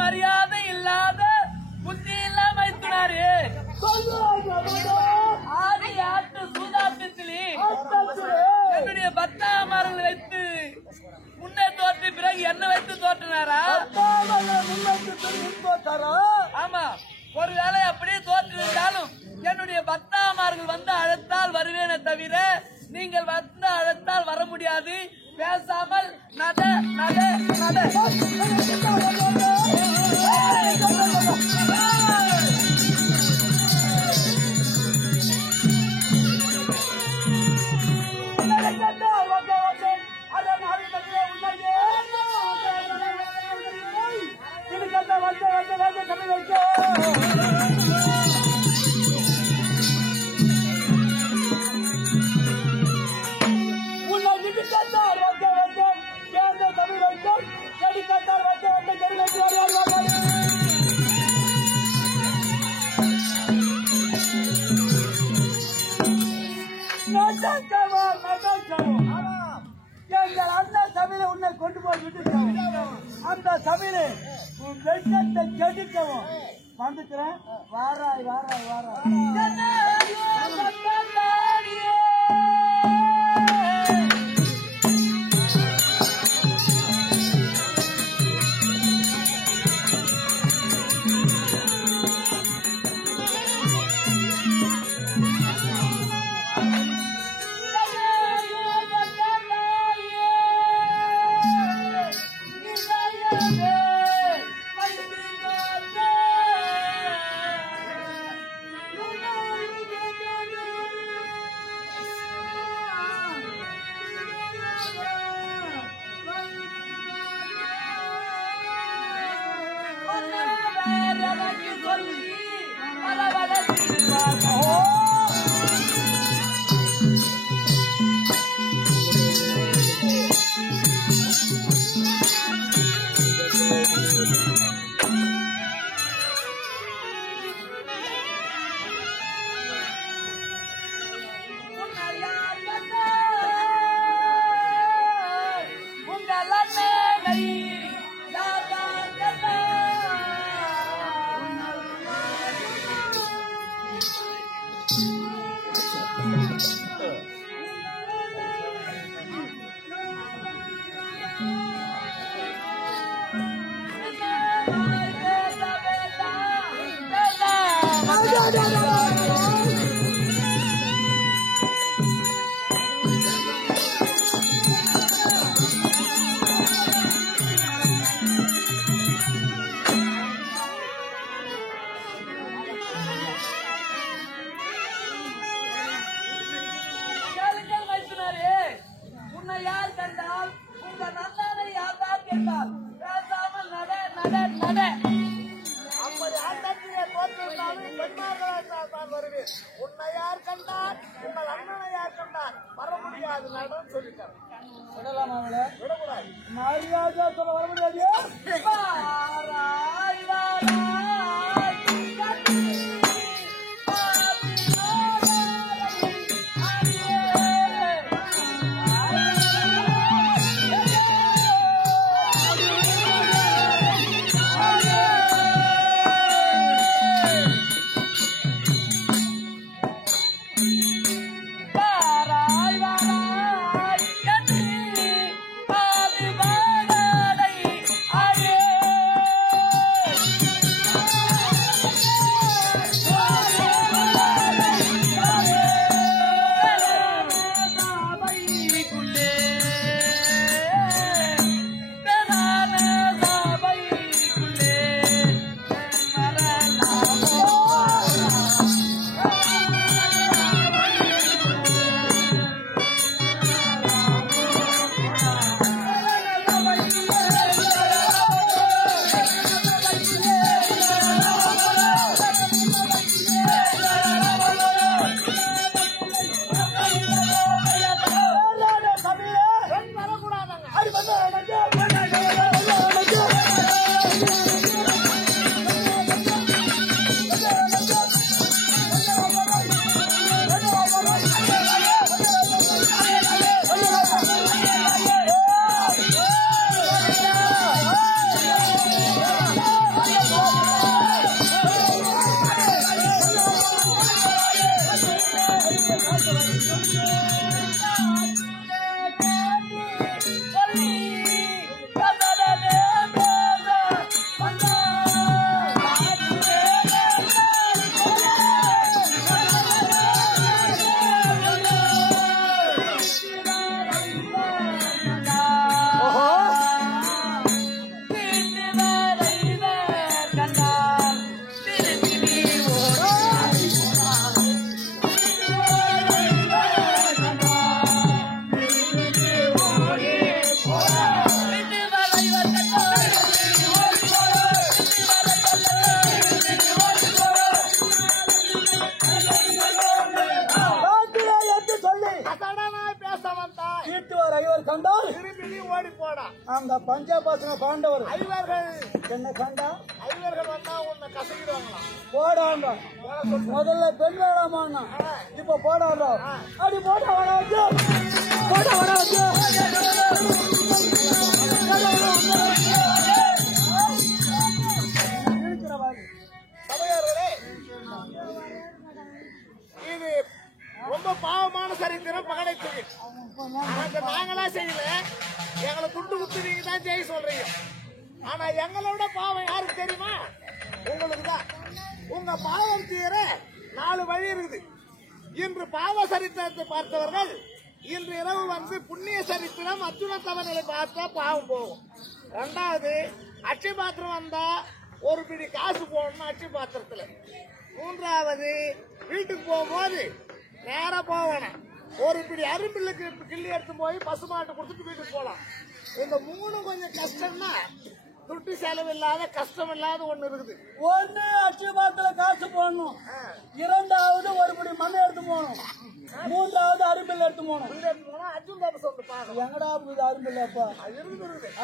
மரியாதை இல்லாத புத்தி இல்லாம வைத்துனாரு ஆதி ஆட்டு சூதாட்டத்திலே என்னுடைய பத்தாமர்கள் வைத்து முன்னே தோற்று பிறகு என்ன வைத்து தோற்றினாரா? ஆமா, ஒருவேளை அப்படியே தோற்றிருந்தாலும் என்னுடைய பத்தாமார்கள் வந்து அழைத்தால் வருவேனே தவிர நீங்கள் வந்து அழைத்தால் வர முடியாது. பேசாமல் நட நட நட. உன்னை கொண்டு போய் விட்டுட்டோம். அந்த சபையிலே உன் வெள்ளத்தை கெடுக்கவும் வந்துக்கிறேன். வாராய் வாராய் வாராய். உன்னை யார் கண்டார், உங்கள் அண்ணனை யார் கண்டார், வர முடியாது நடன்னு சொல்லிட்டார். விடக்கூடாது. மரியாதை சொல்ல வர முடியாது. ஆ அந்த பஞ்சா பசங்க பாண்டவர் ஐவர்கள் என்ன கண்டா ஐவர்கள் வந்தா உன்னை கசக்கிடுவாங்களாம். போடாங்க முதல்ல பெண் வேளாமா இப்ப போடாங்க அப்படி போட வராது போட வராது சபையார்களே, இது ரொம்ப பாவமான சரித்திரம். பகடை தொழில் நாங்களா செய்யல, எங்களை துண்டு குத்து நீங்க தான் செய்ய சொல்றீங்க. ஆனா எங்களோட பாவம் யாருக்கு தெரியுமா? உங்களுக்கு தான். உங்க பாவம் தீர 4 வழி இருக்குது. இன்று பாவ சரித்திரத்தை பார்த்தவர்கள் இன்று இரவு வந்து புண்ணிய சரித்திரம் அர்ஜுன தவறுகளை பார்த்தா பாவம் போகும். 2வது அட்சய பாத்திரம் வந்தா ஒரு பிடி காசு போடணும் அட்சய பாத்திரத்துல. 3வது வீட்டுக்கு போகும்போது நேரா போவேணும், ஒரு பிடி அரும்பிள்ளைக்கு கிள்ளி எடுத்து போய் பசுமாட்டை கொடுத்துட்டு வீட்டுக்கு போலாம். இந்த 3 கொஞ்சம் கஷ்டம்னா துட்டு செலவு இல்லாத கஷ்டம் இல்லாத ஒண்ணு இருக்குது. ஒண்ணு அட்சயபாத்திர காசு போடணும், 2வது ஒரு படி மண்ணை எடுத்து போகணும், 3வது அரும்பில் எடுத்து போகணும். அர்ஜுன் தாபஸ் வந்து பாக்கணும். எங்கடா இது அரும்பில்லப்பா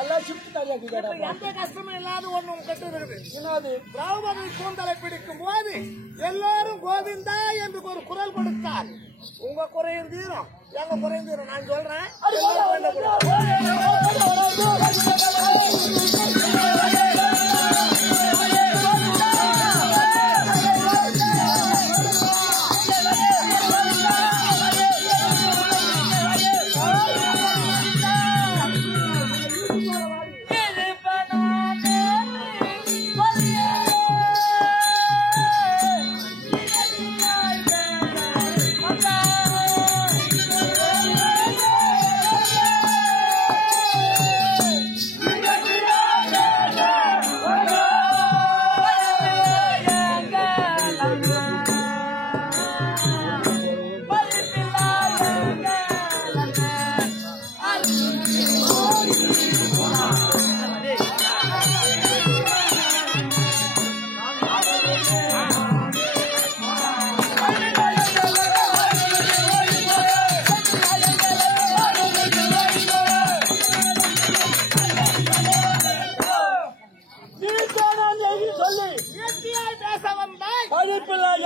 எல்லாம் ஷிஃப்ட் தயாக்கி கேட்டா எந்த கஷ்டமும் இல்லாத ஒண்ணு உங்ககிட்ட இருக்குது. என்னது திரௌபதி கூந்தலை பிடிக்கும் போது எல்லாரும் கோவிந்தா என்று ஒரு குரல் கொடுத்தார். உங்க குறையும் தீரும், எங்க குறையும் தீரும். நான் சொல்றேன்,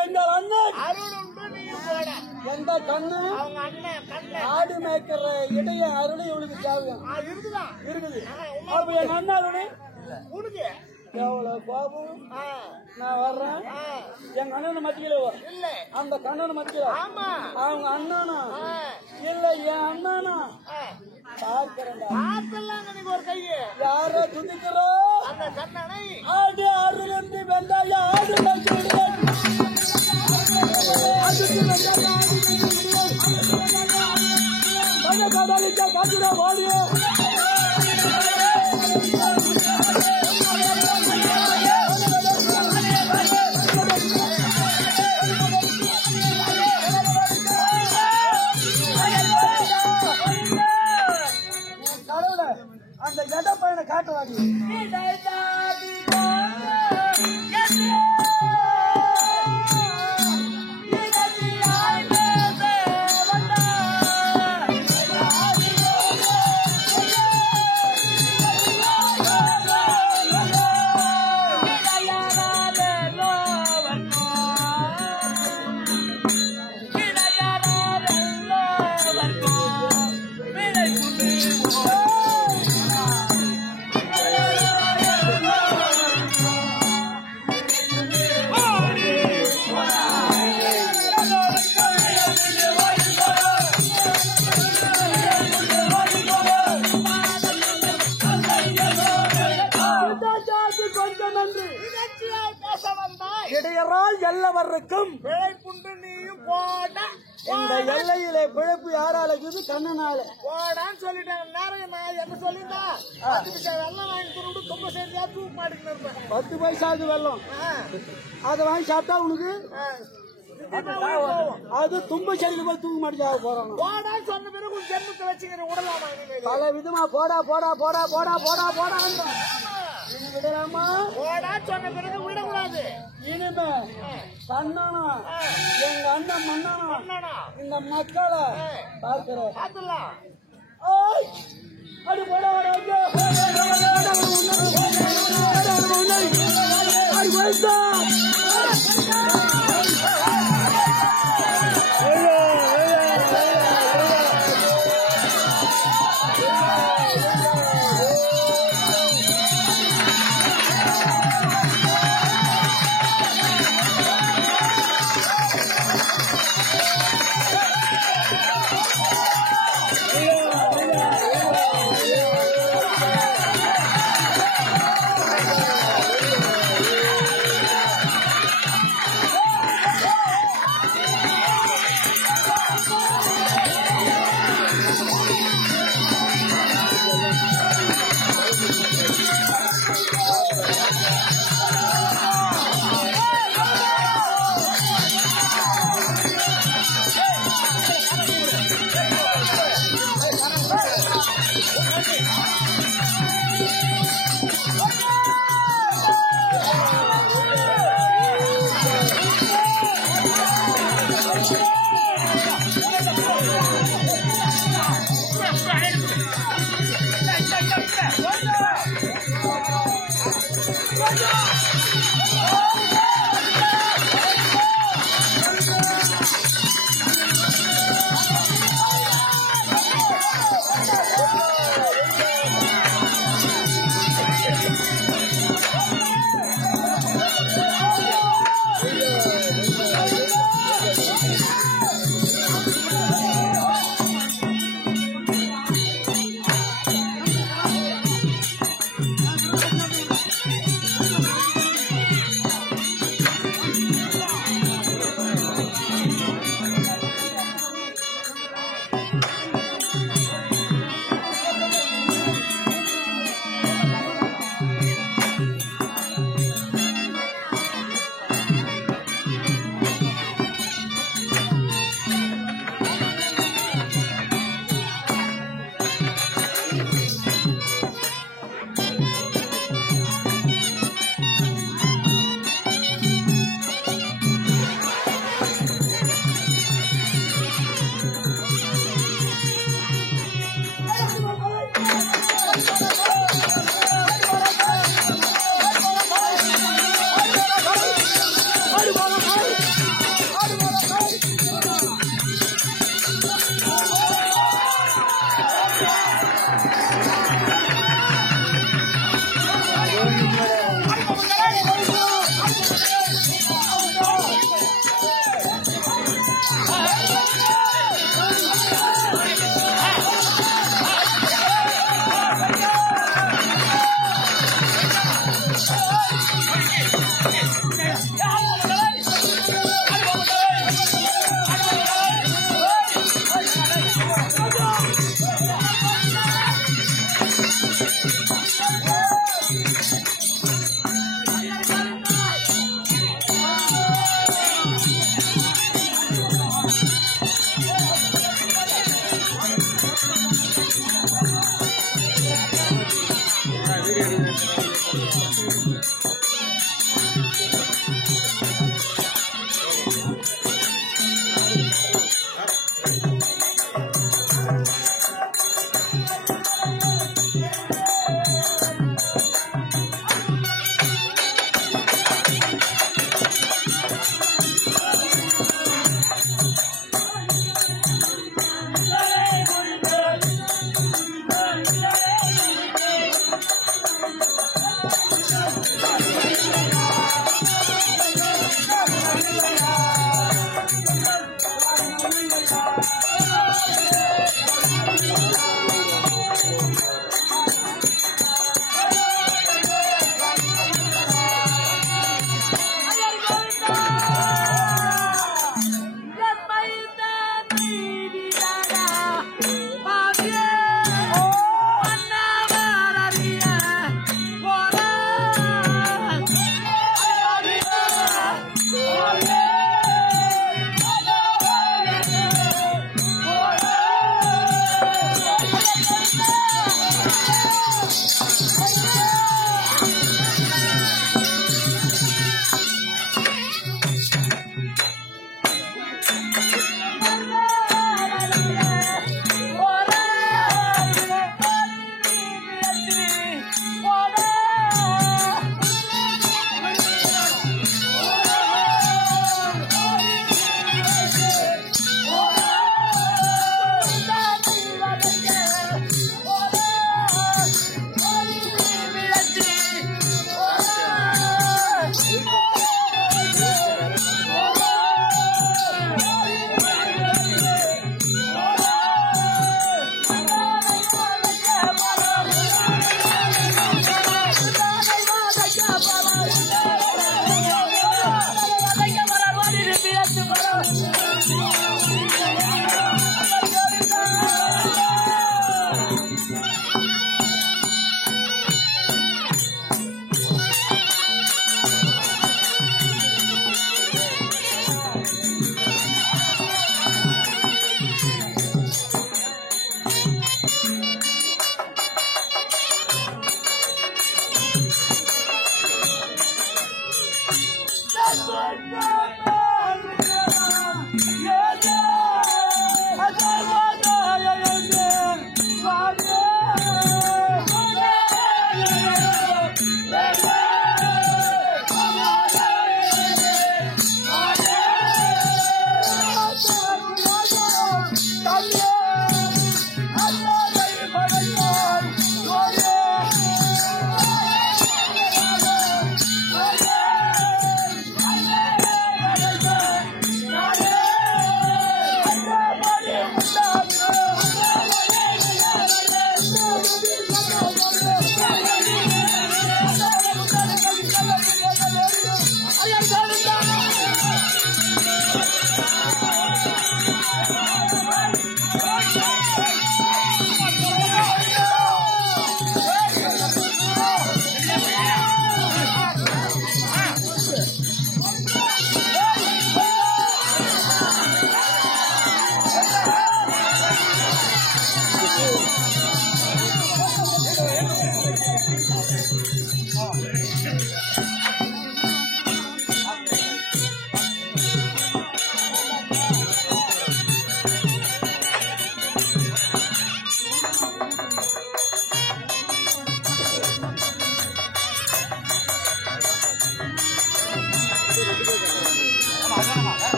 எங்கள் அண்ணன் அருளுண்டு நீயும் போட. எந்த கண்ணு அவங்க அண்ணன் கண்ணன் ஆடு மேய்க்கிற இடைய அருளை இவளுக்கு தேவையான இருக்குதான் இருக்குது. அப்ப என் அண்ணா அருளை உனக்கு எவ்வளவு கோபம். நான் வர்றேன், எங்க அண்ணன் மத்தியில இல்ல அந்த கண்ணன் மத்தியில ஆமா அவங்க அண்ணனா இல்ல என் அண்ணனா பார்க்கிறேன்டா. ஆத்தெல்லாம் நீங்க ஒரு கையை யாரோ துதிக்கிறோ அந்த கண்ணனை ஆடு அருள் என்று வெந்தாய ஆடு கடலிக்க காட்டுட வாடியோ அந்த எட பையனை காட்டுவாங்க. இடையரால் எல்லவருக்கும் பிழைப்புண்டு நீயும் போட. இந்த எல்லையிலே பிழைப்பு யாரால இருக்குது? கண்ணனால. போடான்னு சொல்லிட்டாங்க. நேரம் நான் என்ன சொல்லிட்டா 10 பைசா வெள்ளம் வாங்கி கொடுத்து தும்ப செஞ்சா தூக்கு மாட்டின்னு இருப்பேன். 10 பைசாக்கு வெள்ளம் அதை வாங்கி சாப்பிட்டா உனக்கு அது தும்ப செடியில் போய் தூக்க மாட்டேங்க போறாங்க. போடான்னு சொன்ன பிறகு உன் ஜென்மத்தை வச்சுக்கிற விடலாமா? பல விதமா போடா போடா போடா போடா போடா போடா விடலாமா? போடான்னு சொன்ன பிறகு விடக்கூடாது. இனிமே கண்ணனா எங்க அண்ணன் மன்னனா அண்ணனா இந்த மக்களை பார்க்கிறோம். பாத்துலாம். அடி போடா அடி வைத்தா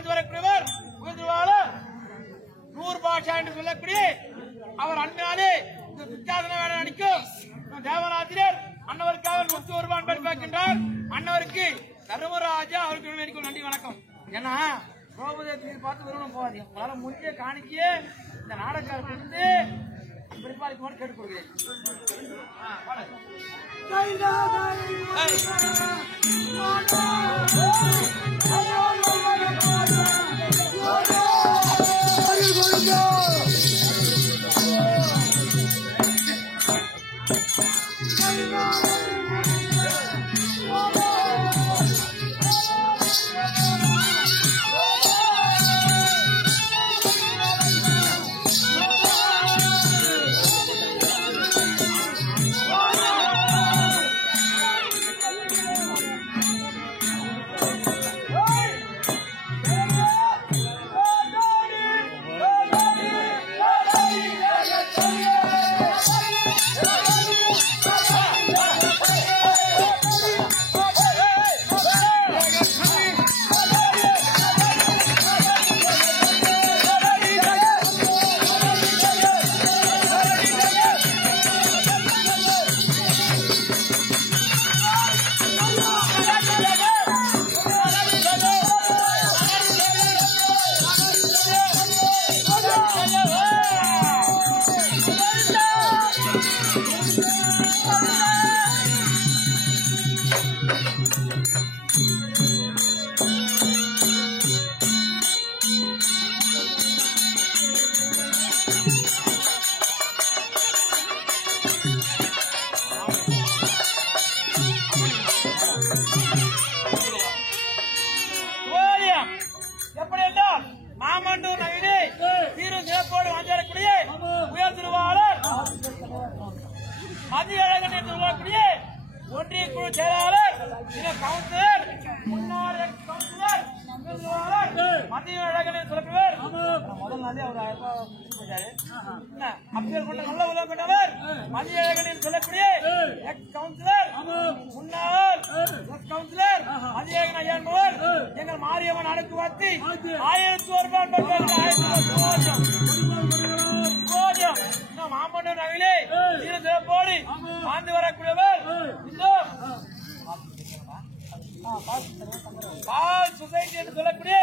வாழ்ந்து வரக்கூடியவர் உயர்வாளர் 100 பாஷா என்று சொல்லக்கூடிய அவர் அன்பினாலே இந்த துச்சாதன வேலை நடிக்கும் தேவராஜர் அன்னவருக்காக 101 ரூபாய் பெற்றார். அன்னவருக்கு தர்மராஜா அவருக்கு நன்றி வணக்கம். ஏன்னா திரௌபதி பார்த்து விரும்பணும் போகாதீங்க. உங்களால முடிஞ்ச காணிக்கே இந்த நாடகத்திலிருந்து பிற்பாடு கேட்டுக் கொள்கிறேன். எப்படி என்றால் மாமண்டூர் நகரே சீரும் சிறப்போடு வந்திருக்கக்கூடிய உயர் திருவாளர் மத்திய அழகன் என்று சொல்லக்கூடிய ஒன்றிய குழு செயலாளர் கவுன்சிலர் முன்னாள் கவுன்சிலர் மத்திய அழகன் என்று சொல்லக்கூடியவர் முதல் நாளே அவர் 1000 ரூபாய் அப்பேர் கொண்ட நல்ல உலகம் கொண்டவர் மத்திய அழகன் என்று சொல்லக்கூடிய எக்ஸ் கவுன்சிலர் முன்னாள் கவுன்சிலர் மத்திய அழகன் ஐயா என்பவர் எங்கள் மாரியம்மன் அடக்கு வாத்தி 1001 ரூபாய் மாமண்டூர் நகரிலே சிறப்போடு வாழ்ந்து வரக்கூடியவர் பால் சொசைட்டி என்று சொல்லக்கூடிய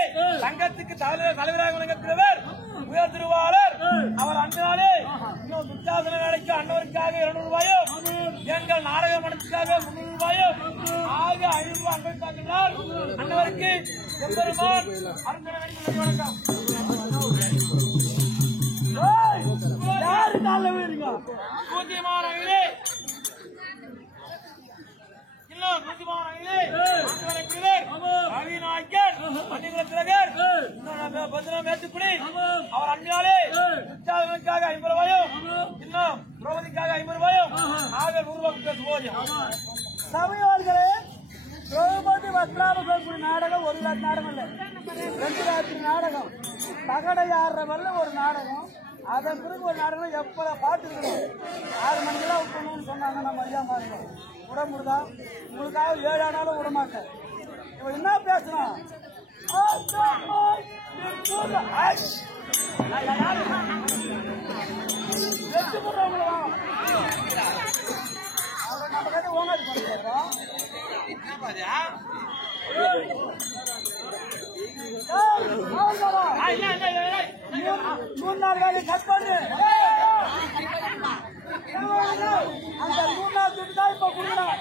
சங்கத்துக்கு தலைவராக விளங்கக்கூடியவர் உயர் திருவாளர் அவர் அன்பினாலே இன்னும் துச்சாதன வேலைக்கு அன்னவருக்காக 200 ரூபாயும் எங்கள் நாடக மனத்துக்காக 300 ரூபாயும் ஆக 500 ரூபாய் அன்பளித்தாக்கினார். அன்னவருக்கு எம்பெருமான் வணக்கம். யாரு கால வீடுங்க பூஜ்யமானவர்களே அவர் அன்பினாலே உற்சாகனுக்காக 50 ரூபாயும் இன்னும் திரௌபதிக்காக 50 ரூபாயும் ஆக 100 ரூபாய். சமயவர்களே திரௌபதி வஸ்திராபுர நாடகம் 1 லாட் நாடகம் இல்ல 2 ராத்திரி நாடகம் பகடை ஆடுறவல்ல ஒரு நாடகம். அதன் பிறகு ஒரு நாடகம் எப்ப பாட்டு 6 மணிக்கெல்லாம் விட்டணும்னு சொன்னாங்க. நம்ம ஐயா மாதிரி விட முடியுதா? உங்களுக்காக 7 ஆனாலும் விட மாட்டேன். இப்ப என்ன பேசணும்? நம்ம கிட்ட ஓனாது பண்ணிக்கிறோம். மூணாறு வேலை கட் பண்ணு. அந்த 3 நாள் துட்டு தான் இப்ப கொடுக்குறான்.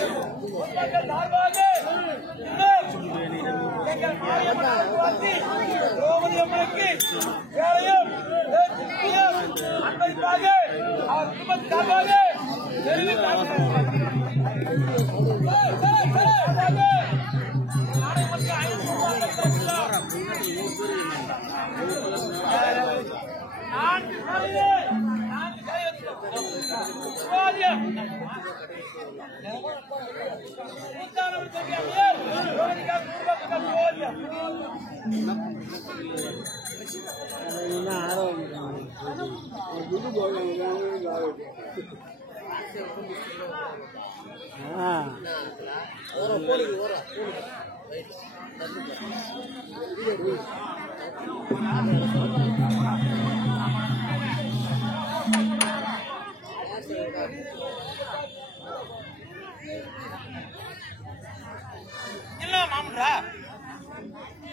பொதுமக்கள் சார்பாக எங்கள் மாரியம்மன் வாழ்த்தி திரௌபதி அம்மனுக்கு வேலையும் அன்பளிப்பாக அவர் குடும்பத்தின் சார்பாக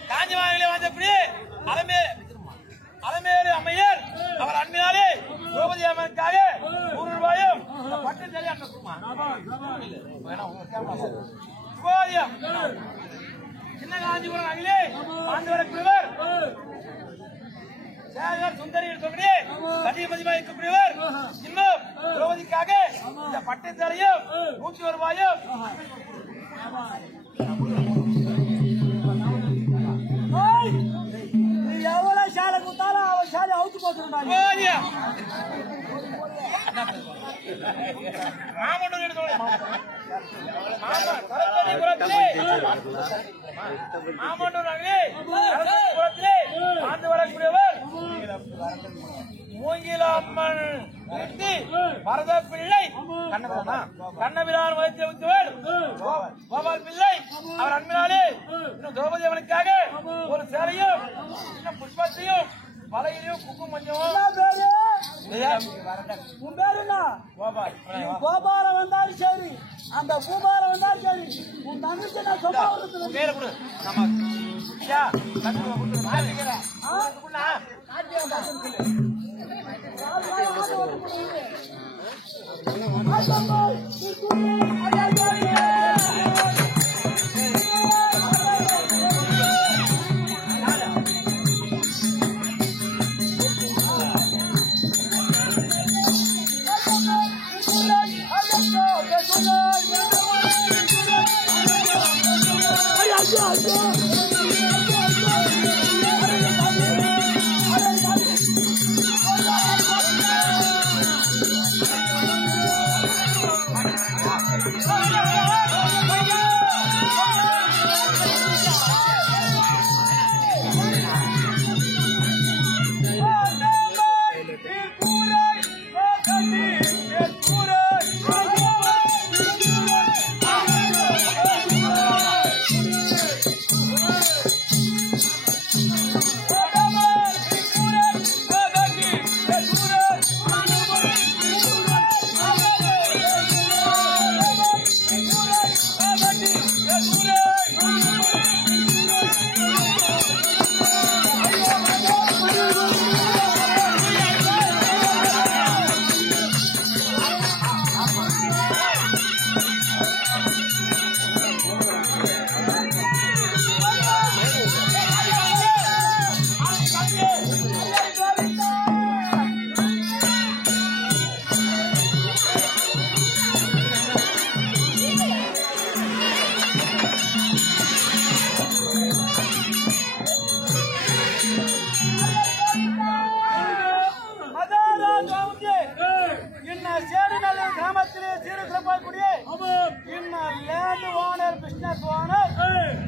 காஞ்சிவாயிலே வந்தபடி அலமேலு அம்மையார் அவர் அன்பினாலே திரௌபதி அம்மனுக்காக 100 ரூபாயும் பட்டு தெரிய சின்ன காஞ்சிபுரம் அகிலே ஆண்டு வரக்கூடியவர் சேகர் சுந்தரி இருக்கக்கூடிய அதிபதியாக இருக்கக்கூடியவர் இன்னும் திரௌபதிக்காக இந்த பட்டு தெரையும் 101 ரூபாயும் எவ்வளவு சாலை கொடுத்தாலும் அவன் சாலை அவுத்து போட்டுருந்தாங்க. ஆண்டு வரக்கூடியவர் மூங்கிலம்மன் பரத பிள்ளை கண்ணபிரான் வைத்தவர் கோபால் பிள்ளை அவர் அன்பினாலே இன்னும் திரௌபதி அவனுக்காக ஒரு சேலையும் இன்னும் புஷ்பத்தையும் பலையிலையும் குக்கும் மஞ்சமும். உன் பேரு என்ன? கோபால வந்தாலும் சரி, அந்த பூபால வந்தாலும் சரி, உன் தங்கச்சி நான் சொல்ல பேரை கொடு.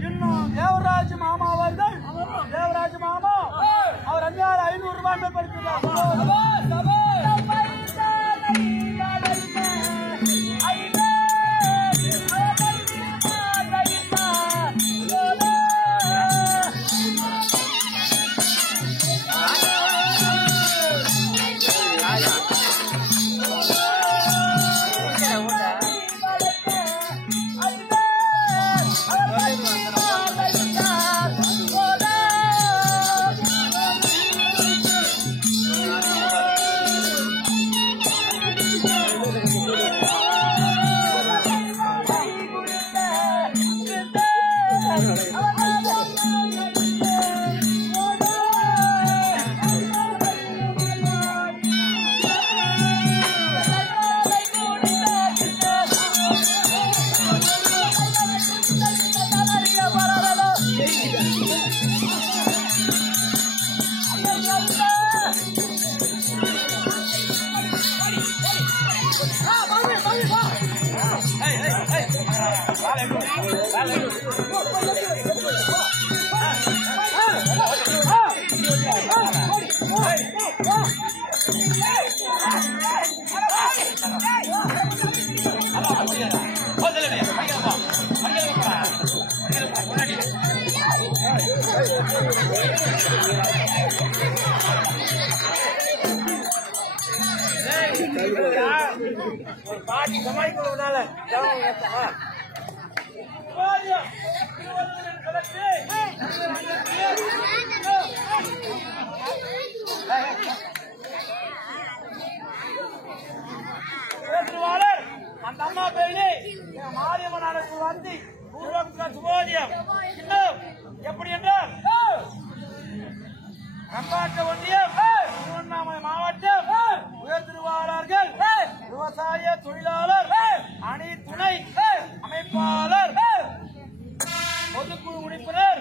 இன்னும் தேவராஜ் மாமா அவர்கள், தேவராஜ் மாமா அவர் 500 ரூபாய் படுத்துறாங்க. பாட்டி சமாளிக்கிறதுனால அந்த அம்மா பேரு மாரியம்மன் அரசு வந்து சுபோதியம் இன்னும் எப்படி என்றால் கம்பாட்ட ஒன்றியம் திருவண்ணாமலை மாவட்டம் உயர்திருவாளர்கள் விவசாய தொழிலாளர் அணி துணை அமைப்பாளர் பொதுக்குழு உறுப்பினர்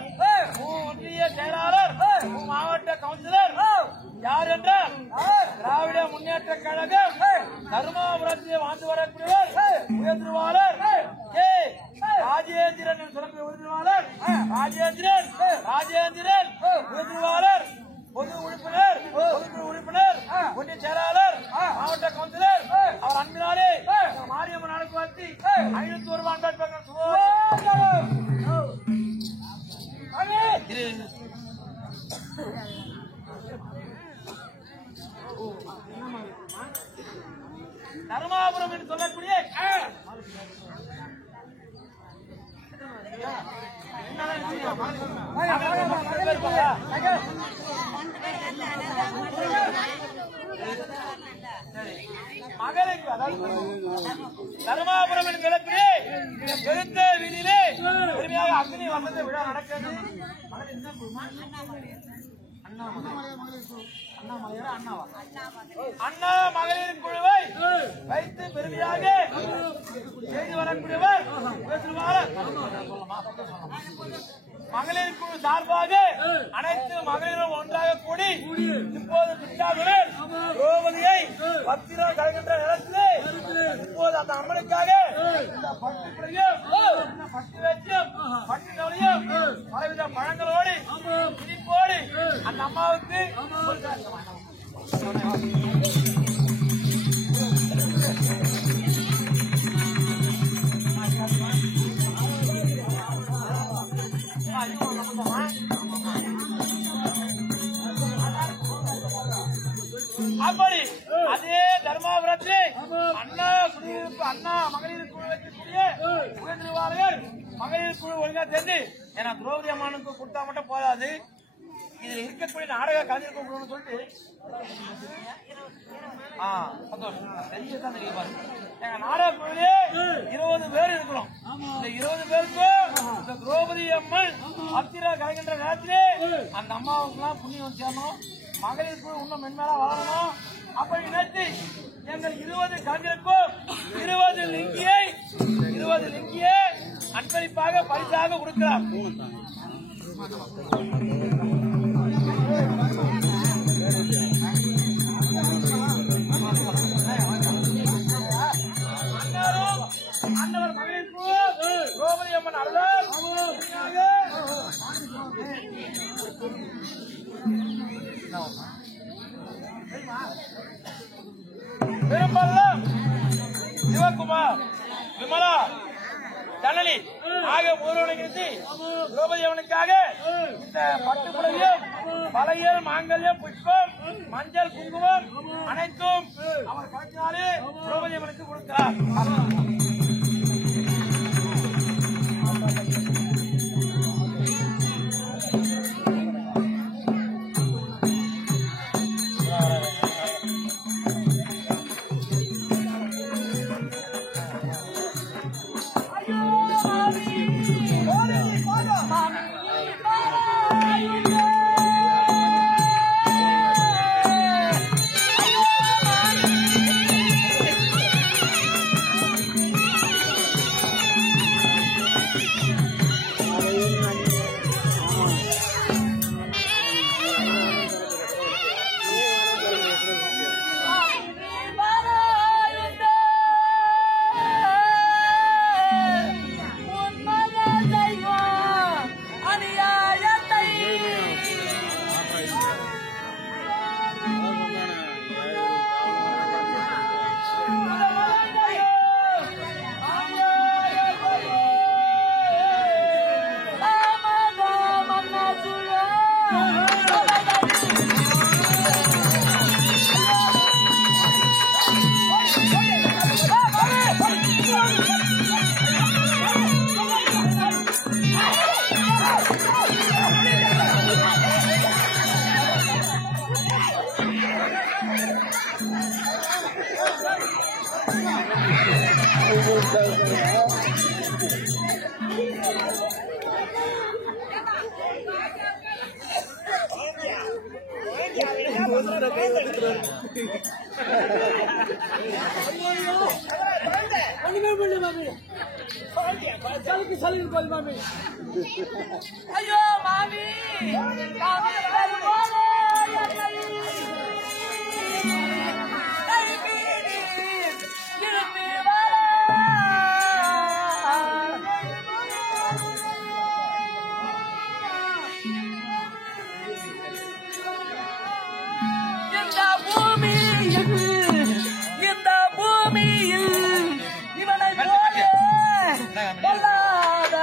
ஒன்றிய செயலாளர் மாவட்ட கவுன்சிலர் யார் என்றால் திராவிட முன்னேற்ற கழகம் தருமாபுரத்தில் வாழ்ந்து வரக்கூடியவர் உயர்திருவாளர் கே ராஜேந்திரன் என்று சொல்லக்கூடிய உயர்திருவாளர் ராஜேந்திரன் உயர்திருவாளர் பொது உறுப்பினர் பொதுக்குழு உறுப்பினர் ஒன்றிய செயலாளர் மாவட்ட கவுன்சிலர் அவர் அன்பினாலே மாரியம்மன் நாளுக்கு வந்து 501 ரூபாய் தருமாபுரம் என்று சொல்லக்கூடிய மகளுக்கு தருமாபுரம் என்று சொல்லக்கூடிய எழுத்த வீதியிலே பெருமையாக அக்னி வசந்த விழா நடக்கிறது. அண்ணா மகளிர் குழுவை வைத்து பெருமையாக செய்து வரக்கூடியவர் மகளிர் குழு சார்பாக அனைத்து மகளிரும் ஒன்றாக கூடி இப்போது பிச்சாதுடன் திரௌபதியை பத்திரம் கலைகின்ற நேரத்திலே இப்போது அந்த அம்மனுக்காக இந்த பட்டு வேச்சியம் பட்டு கவலையும் பலவித பழங்களோடு இனிப்போடு அந்த அம்மாவுக்கு அப்படி அதே தர்மாபுரத்திலே அண்ணா குடியிருப்பு அண்ணா மகளிர் குழு வைக்கக்கூடிய உயர்திருவாளர்கள் மகளிர் குழு ஒழுங்கா தெரிஞ்சு ஏன்னா திரௌபதி அம்மனுக்கு கொடுத்தா மட்டும் போதாது, இதுல இருக்கக்கூடிய நாடக கலைஞர் கூப்பிடணும்னு சொல்லிட்டு சந்தோஷம் தெரியுதான் தெரியும் பாருங்க. எங்க நாடக குழுவிலே 20 பேர் இருக்கிறோம். இந்த 20 பேருக்கும் இந்த திரௌபதி அம்மன் அத்திர கலைகின்ற நேரத்திலே அந்த அம்மாவுக்கு எல்லாம் புண்ணியம் சேரணும், மகளிர் குழு இன்னும் மென்மேலா வளரணும். அப்படி நினைத்து எங்கள் 20 கலைஞருக்கும் 20 லிங்கியை அன்பளிப்பாக பரிசாக கொடுக்கிறார். அண்ணவர் மகளிர் குழு திரௌபதி அம்மன் அருளால் பெரும்பள்ளம் சிவகுமார் விமலா தனலி ஆக ஒருவனைக்கு திரௌபதி அம்மனுக்காக இந்த பட்டு புடவையும் பழையல் மாங்கல்யம் புஷ்பம் மஞ்சள் குங்குமம் அனைத்தும் அவர் கலைஞராலே திரௌபதி அம்மனுக்கு கொடுக்கிறார். ஐயோ மாமி மாமி வருவாளே இந்த பூமியில் இவனை போல பொல்லாத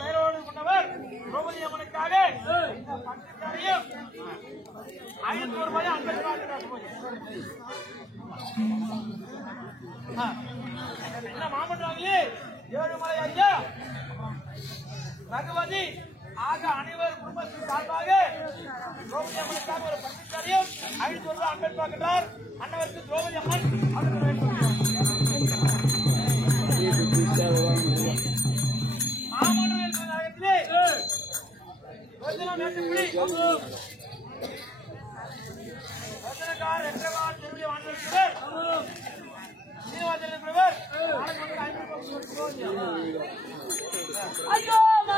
பெயரோடு கொண்டவர் திரௌபதி அம்மனுக்காக இந்த பட்டுக்காரையும் 500 ரூபாய் என்ன மாமன்றாங்களே ஏழுமலை ஐயா பகவதி ஆக அனைவர் குடும்பத்தின் சார்பாக திரௌபதி அம்மனுக்காக ஒரு பட்டுக்காரையும் 500 ரூபாய் அன்பளிப்பு பார்க்கிறார். அன்னவருக்கு திரௌபதி அம்மன் மாமன்றம் நகரத்திலே ஐயோ